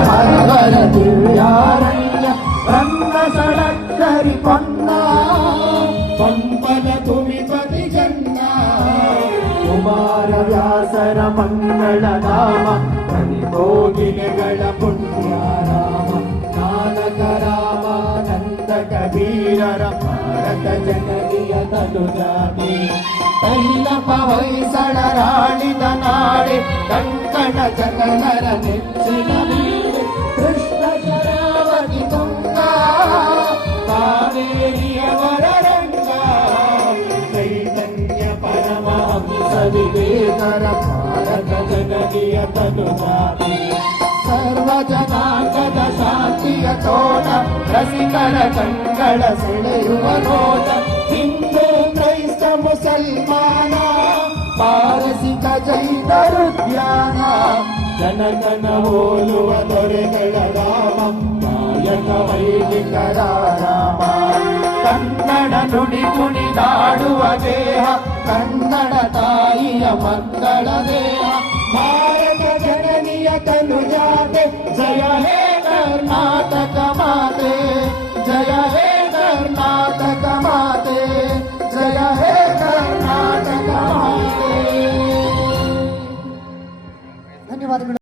ಮರವರ ದಿವ್ಯಾರಣ್ಯ ಬ್ರಹ್ಮ ಷಡಕ್ಷರಿ ಪೊನ್ನ ಪಂಪನ ತುಮಿಪತಿ ಜನ್ನ ಕುಮಾರ ವ್ಯಾಸರ ಮಂಗಳಧಾಮ ಕಲಿತೋಗಿಲೆಗಳ ಪುಣ್ಯಾರಾಮ ನಾನಕ ರಾಮಾನಂದ ಕಬೀರರ ಭಾರತ ಜನನಿಯ ತನುಜಾತಿ ತೈಲಪ ಹೊಯ್ಸಳರಾಳಿದ ನಾಡೆ ಕಂಕಣ ಜನನರ ನೆಚ್ಚಿನ ನೀಡೆ ಕೃಷ್ಣ ಶರಾವತಿ ತುಂಗ ಕಾವೇರಿಯವರ ರಂಗ ಚೈತನ್ಯ ಪರಮಹಂಸ ವಿವೇಕರ ಭಾರತ ಜನನಿಯ ತನುಜಾತಿ ಸರ್ವ ಜನಾಂಗದ ಶಾಂತಿಯ ತೋಟ ರಸಿಕರ ಕಂಗಳ ಸೆಳೆಯುವ ನೋಟ ಹಿಂದೂ ಕ್ರೈಸ್ತ ಮುಸಲ್ಮಾನ ಪಾರಸಿಕ ಜೈನರುದ್ಯಾನ ಜನಗಣ ಹೋಲುವ ದೊರೆಗಳ ರಾಮ ನಾಯಕ ವೈದಿಕರ ರಾಮ ಕನ್ನಡ ನುಡಿ ಕುಣಿದಾಡುವ ದೇಹ ಕನ್ನಡ ತಾಯಿಯ ಮಕ್ಕಳ ದೇಹ ಭಾರತ ಜನನಿಯ ತನುಜಾತೆ ಜಯ ಹೇ ಕರ್ನಾಟಕ